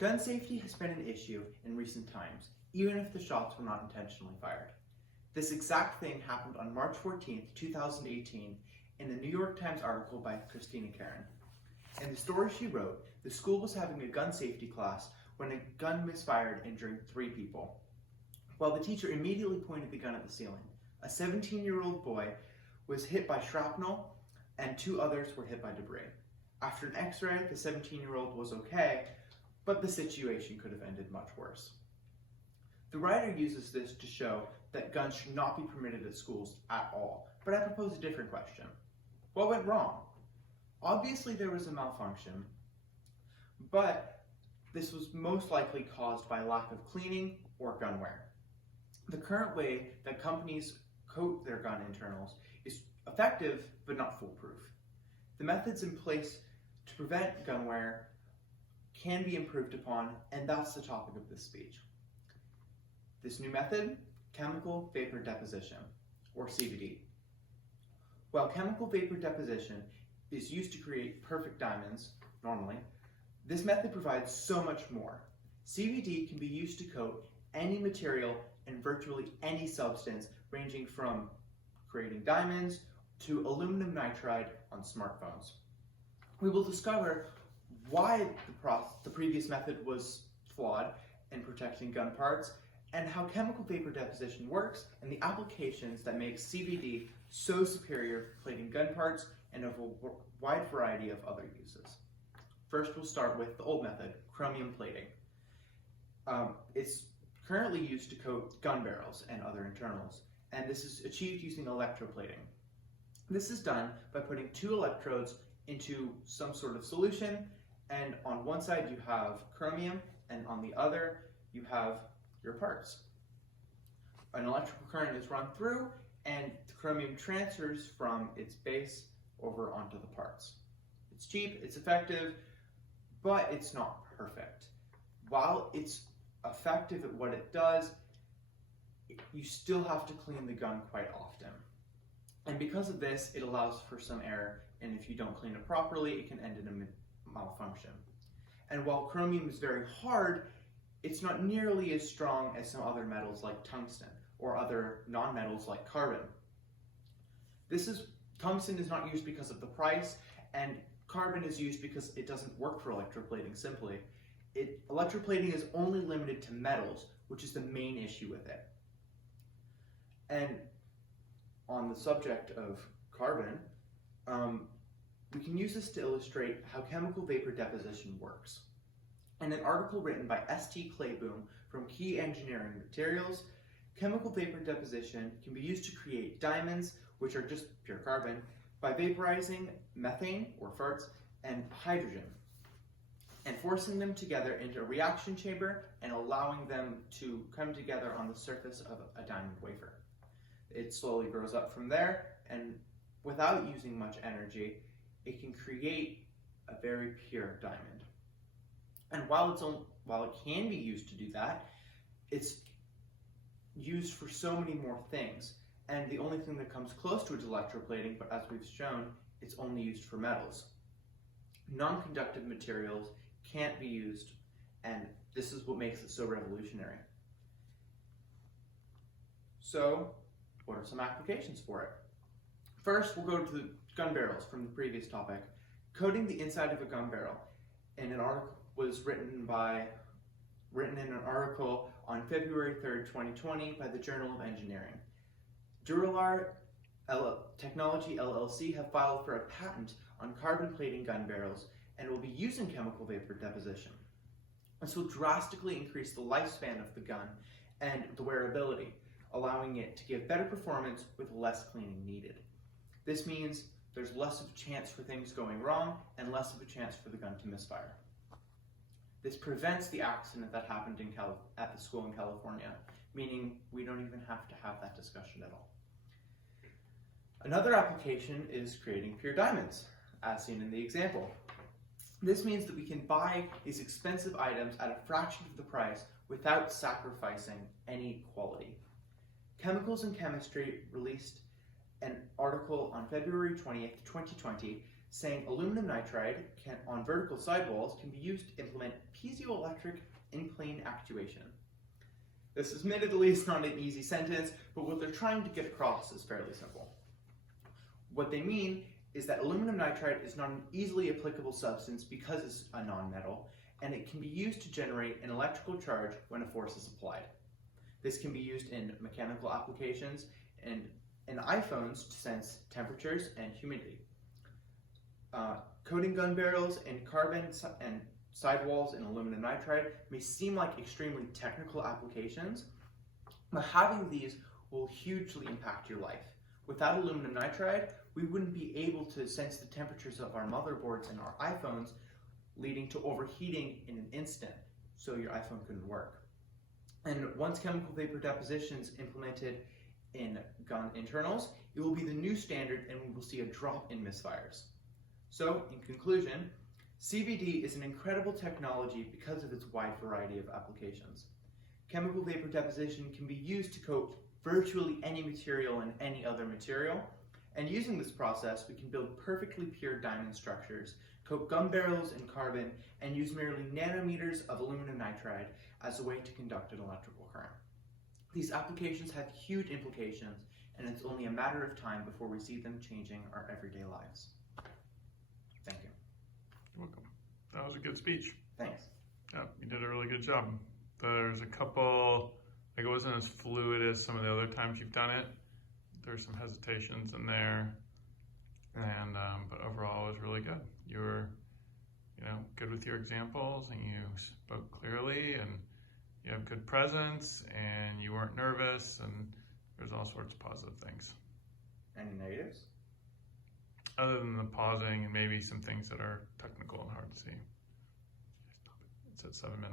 Gun safety has been an issue in recent times, even if the shots were not intentionally fired. This exact thing happened on March 14, 2018, in a New York Times article by Christina Karen. In the story she wrote, the school was having a gun safety class when a gun misfired, injuring 3 people. While the teacher immediately pointed the gun at the ceiling, a 17-year-old boy was hit by shrapnel and 2 others were hit by debris. After an x-ray, the 17-year-old was okay, but the situation could have ended much worse. The writer uses this to show that guns should not be permitted at schools at all, but I propose a different question. What went wrong? Obviously there was a malfunction, but this was most likely caused by lack of cleaning or gun wear. The current way that companies coat their gun internals is effective, but not foolproof. The methods in place to prevent gun wear can be improved upon, and that's the topic of this speech. This new method, chemical vapor deposition, or CVD. While chemical vapor deposition is used to create perfect diamonds, normally, this method provides so much more. CVD can be used to coat any material and virtually any substance, ranging from creating diamonds to aluminum nitride on smartphones. We will discover why the previous method was flawed in protecting gun parts, and how chemical vapor deposition works, and the applications that make CVD so superior for plating gun parts and of a wide variety of other uses. First, we'll start with the old method, chromium plating. It's currently used to coat gun barrels and other internals, and this is achieved using electroplating. This is done by putting 2 electrodes into some sort of solution, and on one side you have chromium, and on the other you have your parts. An electrical current is run through, and the chromium transfers from its base over onto the parts. It's cheap, it's effective, but it's not perfect. While it's effective at what it does, you still have to clean the gun quite often. And because of this, it allows for some error, and if you don't clean it properly, it can end in a malfunction. And while chromium is very hard, it's not nearly as strong as some other metals like tungsten or other non-metals like carbon. Tungsten is not used because of the price, and carbon is used because it doesn't work for electroplating simply. Electroplating is only limited to metals, which is the main issue with it. And on the subject of carbon, we can use this to illustrate how chemical vapor deposition works. In an article written by S.T. Clayboom from Key Engineering Materials, chemical vapor deposition can be used to create diamonds, which are just pure carbon, by vaporizing methane, or farts, and hydrogen, and forcing them together into a reaction chamber and allowing them to come together on the surface of a diamond wafer. It slowly grows up from there, and without using much energy, it can create a very pure diamond. And while it can be used to do that, it's used for so many more things. And the only thing that comes close to it is electroplating, but as we've shown, it's only used for metals. Non-conductive materials can't be used, and this is what makes it so revolutionary. So, what are some applications for it? First, we'll go to the gun barrels from the previous topic. Coating the inside of a gun barrel in an article was written in an article on February 3rd, 2020 by the Journal of Engineering. Duralar Technology LLC have filed for a patent on carbon plating gun barrels and will be using chemical vapor deposition. This will drastically increase the lifespan of the gun and the wearability, allowing it to give better performance with less cleaning needed. This means there's less of a chance for things going wrong and less of a chance for the gun to misfire. This prevents the accident that happened at the school in California, meaning we don't even have to have that discussion at all. Another application is creating pure diamonds, as seen in the example. This means that we can buy these expensive items at a fraction of the price without sacrificing any quality. Chemicals and Chemistry released an article on February 20th, 2020 saying aluminum nitride on vertical sidewalls can be used to implement piezoelectric in-plane actuation. This admittedly is not an easy sentence, but what they're trying to get across is fairly simple. What they mean is that aluminum nitride is not an easily applicable substance because it's a non-metal, and it can be used to generate an electrical charge when a force is applied. This can be used in mechanical applications and in iPhones to sense temperatures and humidity. Coating gun barrels in carbon and sidewalls in aluminum nitride may seem like extremely technical applications, but having these will hugely impact your life. Without aluminum nitride, we wouldn't be able to sense the temperatures of our motherboards and our iPhones, leading to overheating in an instant, so your iPhone couldn't work. And once chemical vapor deposition is implemented in gun internals, it will be the new standard and we will see a drop in misfires. So, in conclusion, CVD is an incredible technology because of its wide variety of applications. Chemical vapor deposition can be used to coat virtually any material and any other material, and using this process we can build perfectly pure diamond structures, coat gun barrels in carbon, and use merely nanometers of aluminum nitride as a way to conduct an electrical current. These applications have huge implications, and it's only a matter of time before we see them changing our everyday lives. Thank you. You're welcome. That was a good speech. Thanks. Yeah, you did a really good job. There's a couple, like it wasn't as fluid as some of the other times you've done it. There's some hesitations in there, and but overall it was really good. You were, good with your examples, and you spoke clearly, and you have good presence, and you weren't nervous, and there's all sorts of positive things. Any negatives? Other than the pausing and maybe some things that are technical and hard to see. It's at 7 minutes.